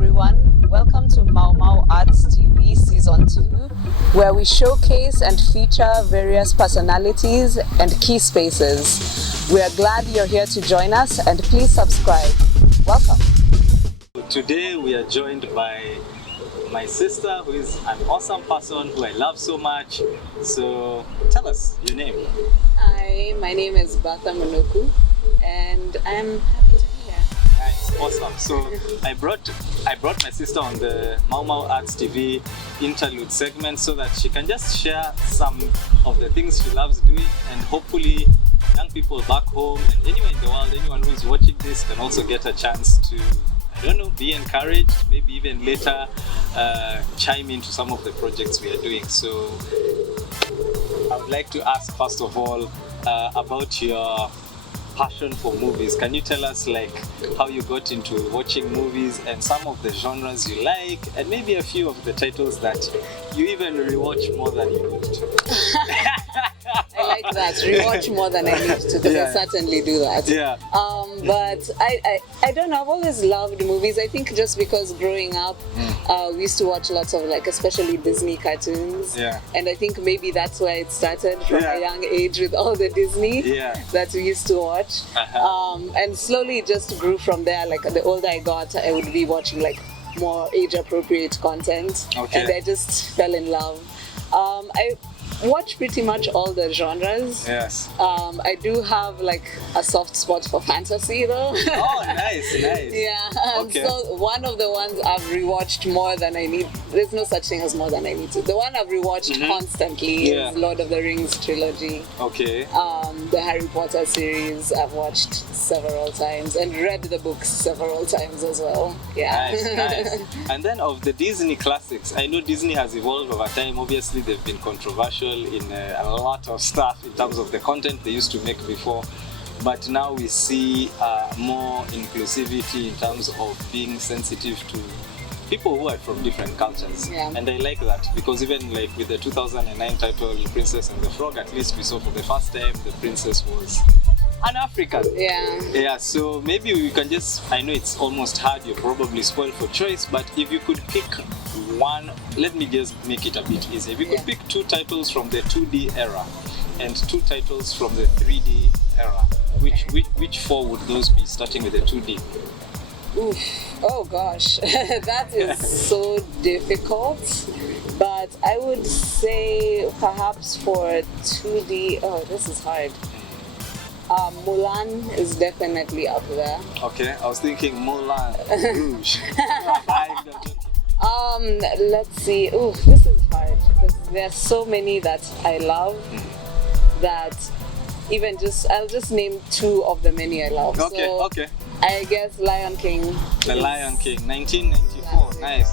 everyone. Welcome to Mau Mau Arts TV Season 2, where we showcase and feature various personalities and key spaces. We are glad you're here to join us, and please subscribe. Welcome. Today we are joined by my sister, who is an awesome person who I love so much. So tell us your name. Hi, my name is Bertha Mũnũku, and I'm happy to be here. Nice, awesome. So I brought my sister on the Mau Mau Arts TV interlude segment so that she can just share some of the things she loves doing, and hopefully young people back home and anywhere in the world, anyone who is watching this can also get a chance to, I don't know, be encouraged, maybe even later chime into some of the projects we are doing. So I would like to ask first of all about your passion for movies. Can you tell us like how you got into watching movies and some of the genres you like, and maybe a few of the titles that you even rewatch more than you need to? I like that. Rewatch more than I need to, because I certainly do that. Yeah. But I don't know. I've always loved movies. I think just because growing up, we used to watch lots of, like, especially Disney cartoons. Yeah. And I think maybe that's where it started from a young age with all the Disney that we used to watch. And slowly it just grew from there. Like the older I got, I would be watching like more age-appropriate content. Okay. And I just fell in love. I watch pretty much all the genres. Yes. I do have like a soft spot for fantasy though. Oh, nice. Yeah. Okay. So one of the ones I've rewatched more than I need. There's no such thing as more than I need to. The one I've rewatched constantly is Lord of the Rings trilogy. Okay. The Harry Potter series I've watched several times and read the books several times as well. Yeah. Nice. And then of the Disney classics, I know Disney has evolved over time. Obviously, they've been controversial in a lot of stuff in terms of the content they used to make before, but now we see more inclusivity in terms of being sensitive to people who are from different cultures. And I like that, because even like with the 2009 title Princess and the Frog, at least we saw for the first time the princess was an African. Yeah, so maybe we can just, I know it's almost hard, you're probably spoiled for choice, but if you could pick one, let me just make it a bit easy. If you could pick two titles from the 2D era and two titles from the 3D era, which four would those be, starting with the 2D? Oof. Oh gosh, that is so difficult. But I would say perhaps for 2D, this is hard. Mulan is definitely up there. Okay, I was thinking Mulan Rouge. Let's see. Ooh, this is hard because there are so many that I love that even I'll just name two of the many I love. Okay. I guess Lion King. The Lion King, 1994. Nice.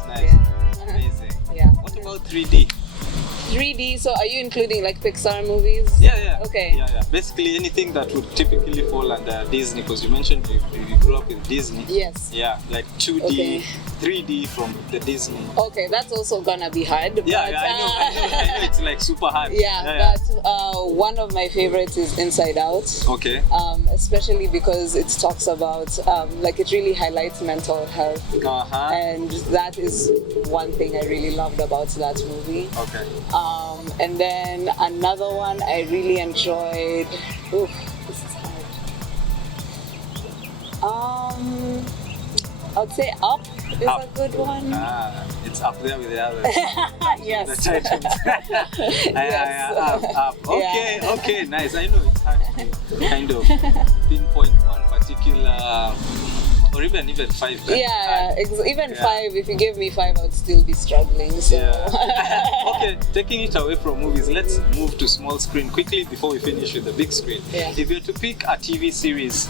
Amazing. Yeah. What about 3D? 3D, so are you including like Pixar movies? Yeah. Okay. Yeah. Basically anything that would typically fall under Disney, because you mentioned you grew up with Disney. Yes. Yeah, like 2D, 3D from the Disney. Okay, that's also gonna be hard. Yeah, I know it's like super hard. But one of my favorites is Inside Out. Okay. Especially because it talks about, like it really highlights mental health. And that is one thing I really loved about that movie. Okay. And then another one I really enjoyed. Oof, this is hard. I'd say Up is a good one. It's up there with the others. Yes. The titles. Up. Okay, nice. I know it's hard to kind of pinpoint one particular, or even 5. Even 5. If you gave me 5, I would still be struggling. So. Okay, taking it away from movies, let's move to small screen quickly before we finish with the big screen. If you were to pick a TV series,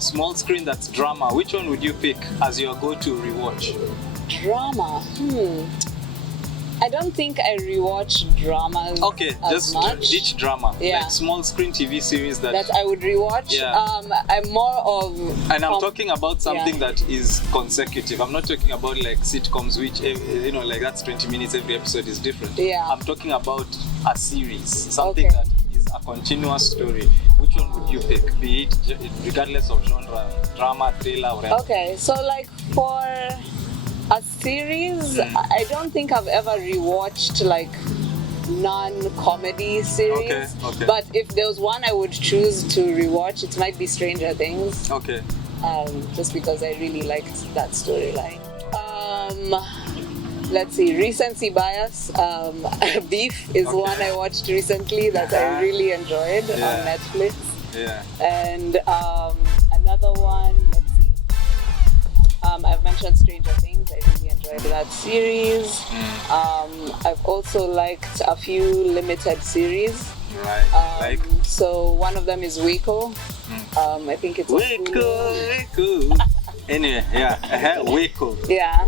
small screen that's drama, which one would you pick as your go-to rewatch? Drama. I don't think I rewatch dramas. Okay, just much. Ditch drama. Like small screen TV series that I would rewatch. I'm more of. And I'm talking about something that is consecutive. I'm not talking about like sitcoms, which like that's 20 minutes. Every episode is different. I'm talking about a series, something that is a continuous story. Which one would you pick? Be it regardless of genre, drama, thriller, or anything? Okay, so like for A series? I don't think I've ever rewatched like non-comedy series. Okay. But if there was one I would choose to rewatch, it might be Stranger Things. Okay. Just because I really liked that storyline. Let's see, recency bias. Beef is one I watched recently that I really enjoyed on Netflix. Yeah. And another one, let's see. I've mentioned Stranger Things. I really enjoyed that series. I've also liked a few limited series. Right. So one of them is Waco. I think it's Waco. Anyway, yeah. Waco. Yeah.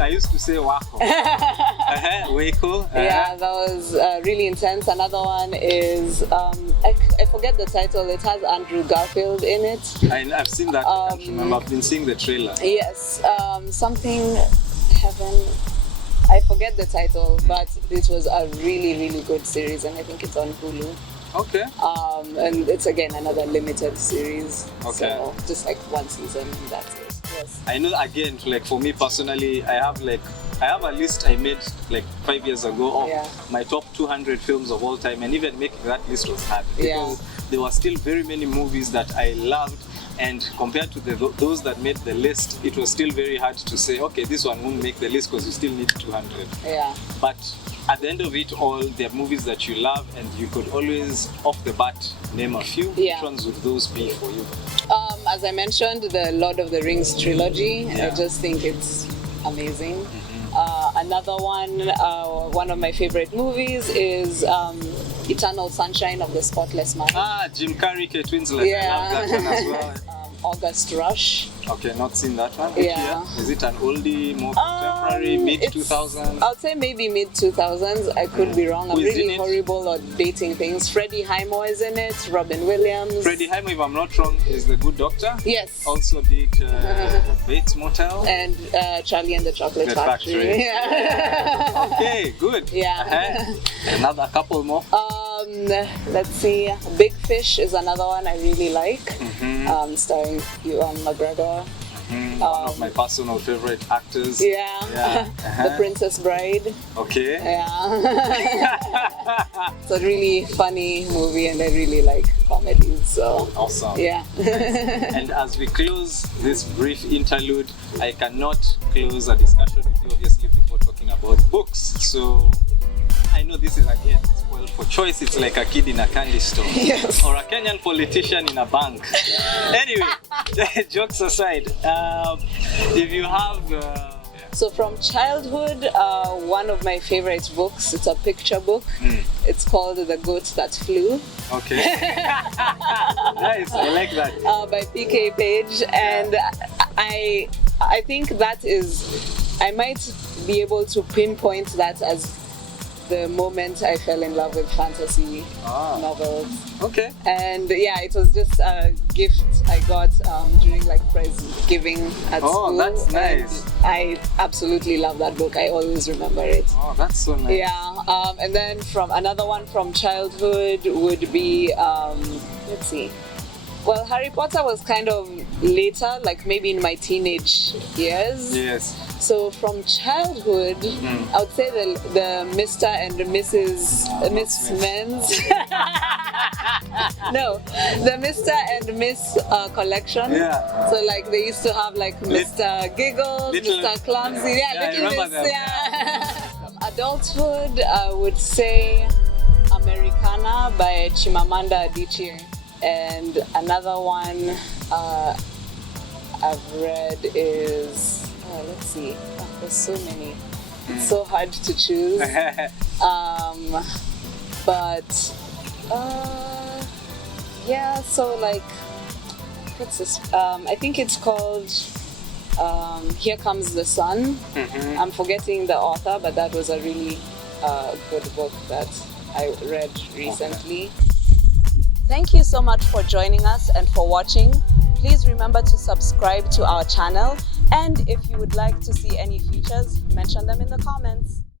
I used to say Waco. Waco. Yeah, that was really intense. Another one is I forget the title. It has Andrew Garfield in it. I've seen that. I can't remember. I've been seeing the trailer. Yes. Something Heaven. I forget the title, but it was a really, really good series, and I think it's on Hulu. Okay. And it's again another limited series. Okay. So just like one season, and that's it. Yes. I know, again, like for me personally, I have a list I made like 5 years ago of my top 200 films of all time, and even making that list was hard because there were still very many movies that I loved, and compared to those that made the list, it was still very hard to say, okay, this one won't make the list because you still need 200. Yeah. But at the end of it all, there are movies that you love, and you could always, off the bat, name a few. Yeah. Which ones would those be for you? As I mentioned, the Lord of the Rings trilogy. I just think it's amazing. Another one of my favorite movies is Eternal Sunshine of the Spotless Mind. Jim Carrey, Kate Winslet. I love that one as well. August Rush. Okay, not seen that one. Yeah. Is it an oldie, more contemporary, mid-2000s? I would say maybe mid-2000s. I could be wrong. I'm really horrible at dating things. Freddie Highmore is in it. Robin Williams. Freddie Highmore, if I'm not wrong, is the Good Doctor. Yes. Also did Bates Motel. And Charlie and the Chocolate Factory. Yeah. Okay, good. Yeah. Another couple more. Let's see. Big Fish is another one I really like. Starring Ewan McGregor. One of my personal favorite actors. Yeah. The Princess Bride. Okay. Yeah. It's a really funny movie, and I really like comedies. So awesome. Yeah. And as we close this brief interlude, I cannot close a discussion with you, obviously, before talking about books. So I know this is again spoiled for choice. It's like a kid in a candy store. Yes. Or a Kenyan politician in a bank. Anyway, jokes aside, if you have... So from childhood, one of my favorite books, it's a picture book. It's called The Goat That Flew. Okay. Nice, I like that. By P.K. Page. And I think that is, I might be able to pinpoint that as the moment I fell in love with fantasy novels. Okay. And yeah, it was just a gift I got during like prize giving at school. Oh, that's nice. And I absolutely love that book. I always remember it. Oh, that's so nice. Yeah. And then from another one from childhood would be let's see. Well, Harry Potter was kind of later, like maybe in my teenage years. Yes. So from childhood, I would say the Mr. and Mrs. Miss Men's. No, the Mr. and Miss collection. Yeah. So like they used to have like Mr. Giggles, Mr. Clumsy. Yeah, Little Miss. Yeah. Adulthood, I would say Americana by Chimamanda Adichie. And another one I've read is, let's see, there's so many. It's so hard to choose. But yeah, so like, what's this? I think it's called Here Comes the Sun. I'm forgetting the author, but that was a really good book that I read recently. Thank you so much for joining us and for watching. Please remember to subscribe to our channel, and if you would like to see any features, mention them in the comments.